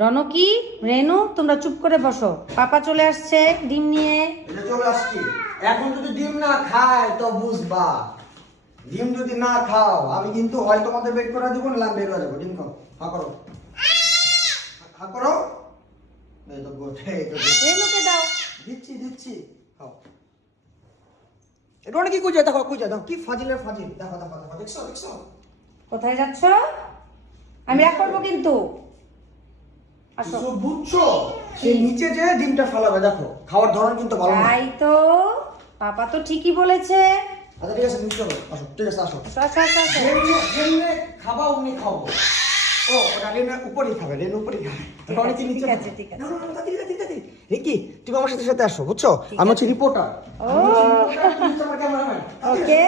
রনকি, রেনু, তোমরা চুপ করে বসো। পাপা চলে আসছে ডিম নিয়ে। এটা চলে আসছি। এখন যদি ডিম না খায় তো বুঝবা। ডিম যদি না খাও আমি কিন্তু হয় তোমাদের বের করে দেবো না বের হয়ে যাবো। ডিম খাও, হা করো, হা করো। এই তো গুড, এই তো good। রেনুকে দাও। দিচ্ছি দিচ্ছি, খাও। এটা অনেক কি খুঁজে দেখো, খুঁজে দেখো কি ফাজিলের ফাজিল। দেখো দেখো দেখো, দেখছো দেখছো। কোথায় যাচ্ছ? আমি রাগ করবো কিন্তু। আসো। কিছু বুঝছো? সেই নিচে যে ডিমটা ফেলাবে দেখো, খাওয়ার ধরন কিন্তু ভালো না। তাই তো, পাপা তো ঠিকই বলেছে। আচ্ছা ঠিক আছে, নিচে চলো, আসো, ঠিক আছে আসো। আসো আসো আসো, আসো। যেমনে খাবা অমনি খাবো। ও ওটা রেনের উপরেই খাবে, রেন উপরেই খাবে। ঠিক অনেক আছে, নিচে ঠিক খাবে। আছে, ঠিক আছে। না, না, না, তাড়াতাড়ি, তাড়াতাড়ি, তাড়াতাড়ি। রিকি, তুমি আমার সাথে সাথে আসো, বুঝছো? আমি হচ্ছে রিপোর্টার। ও। আমার ক্যামেরাম্যান। ওকে।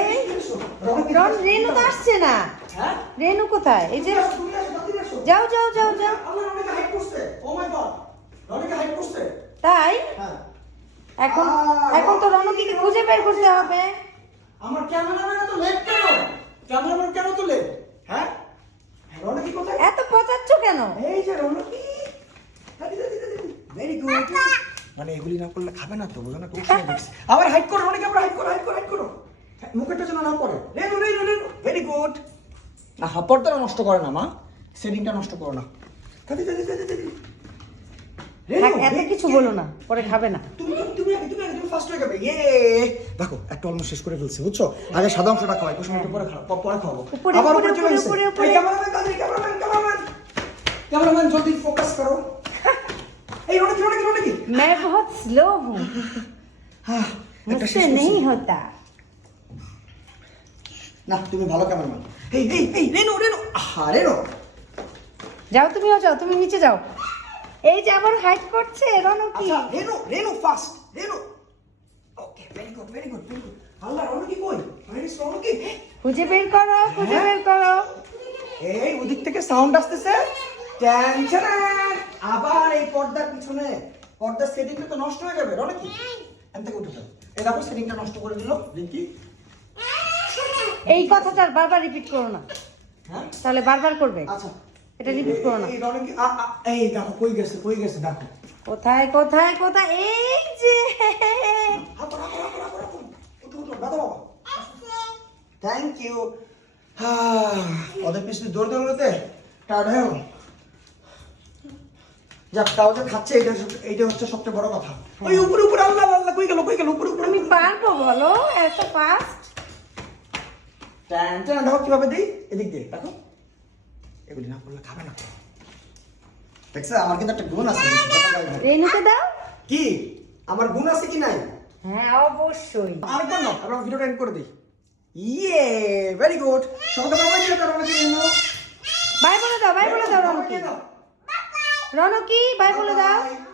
রেনু তো আসছে না। হ্যাঁ? রেনু কোথায়? এই যে তুমি আসো, তাড়াতাড়ি আসো। যাও যাও যাও যাও। আমার রনিকে হাইড করছে। ও মাই গড। রনিকে হাইড করছে। তাই হ্যাঁ। এখন এখন তো রনকিকে খুঁজে বের করতে হবে। আমার ক্যামেরাম্যান তো লেট কেন? ক্যামেরাম্যান কেন তো লেট? হ্যাঁ? রনিকি কোথায়? এত পচাচ্ছ কেন? এই যে রনকি। Very good. মানে এগুলি না করলে খাবে না তো, বুঝো না? আবার হাইড করো, রনিকি আবার হাইড করো, হাইড করো, হাইড করো। মুখেরটা যেন না পড়ে। রেনু রেনু রেনু, ভেরি গুড। না পর্দাটা নষ্ট করে না মা, সেটিংটা নষ্ট করো না। দাদি দাদি দাদি দাদি। থাক, এত কিছু বলো না, পরে খাবে না। তুমি ফার্স্ট হয়ে যাবে। ইয়ে দেখো একটা অলমোস্ট শেষ করে ফেলছে, বুঝছো? আগে সাদা অংশটা খাওয়াই, কুসুমটা পরে পরে খাওয়াবো। উপরে, আবার উপরে, উপরে চলে গেছে। উপরে, উপরে। এই ক্যামেরাম্যান তাড়াতাড়ি, ক্যামেরাম্যান জলদি ফোকাস করো। এই রনিকি রনিকি রনিকি। मैं बहुत स्लो हूँ, হ্যাঁ, একটা मुझसे শেষ नहीं করছি। होता। না তুমি ভালো ক্যামেরাম্যান। এই এই এই রেনু রেনু, আহা রেনু। যাও, তুমিও যাও, তুমি নিচে যাও। এই যে আবার হাইড করছে রনকি। আচ্ছা Renu Renu fast Renu. Okay very good very good very good. Allah Roniki কই? ভেরি রনিকি। খুঁজে বের করো, খুঁজে বের করো। এই ওদিক থেকে সাউন্ড আসতেছে। টেনশন। আবার এই পর্দার পিছনে পর্দার সেটিংটা তো নষ্ট হয়ে যাবে রনিকি। এখান থেকে উঠে যাও। এই দেখো সেটিংটা নষ্ট করে দিল রিকি। এই কথাটা আর বারবার রিপিট করো না, হ্যাঁ তাহলে বারবার করবে। আচ্ছা এটা রিপিট করো না। এই রনিকি এই দেখো কই গেছে দেখো। কোথায় কোথায় কোথায়? এই যে হাঁটো হাঁটো হাঁটো হাঁটো হাঁটো। উঠো উঠো দাদা বাবা। Thank you. ওদের পিছনে দৌড় দৌড়তে টায়ার্ড হয়ে গেল। যাক তাও যে খাচ্ছে এইটা হচ্ছে সবচেয়ে বড় কথা। ওই উপরে উপরে আল্লাহ আল্লাহ কই গেল উপরে উপরে। আমি পারবো বলো, এত ফাস্ট? টান টান দেখো কিভাবে দেই, এদিক দিয়ে দেখো। এগুলি না করলে খাবে না। দেখছো আমার কিন্তু একটা গুণ আছে। রেনুকে দাও। কি আমার গুণ আছে কি নাই? হ্যাঁ অবশ্যই। আরেকবার না, আমরা ভিডিওটা এন্ড করে দিই। ইয়ে ভেরি গুড। সবাইকে বাবাই দিও তার মানে কি নাও? বাই বলে দাও, বাই বলে দাও রনকি। রনকি বাই বলে দাও। Bye.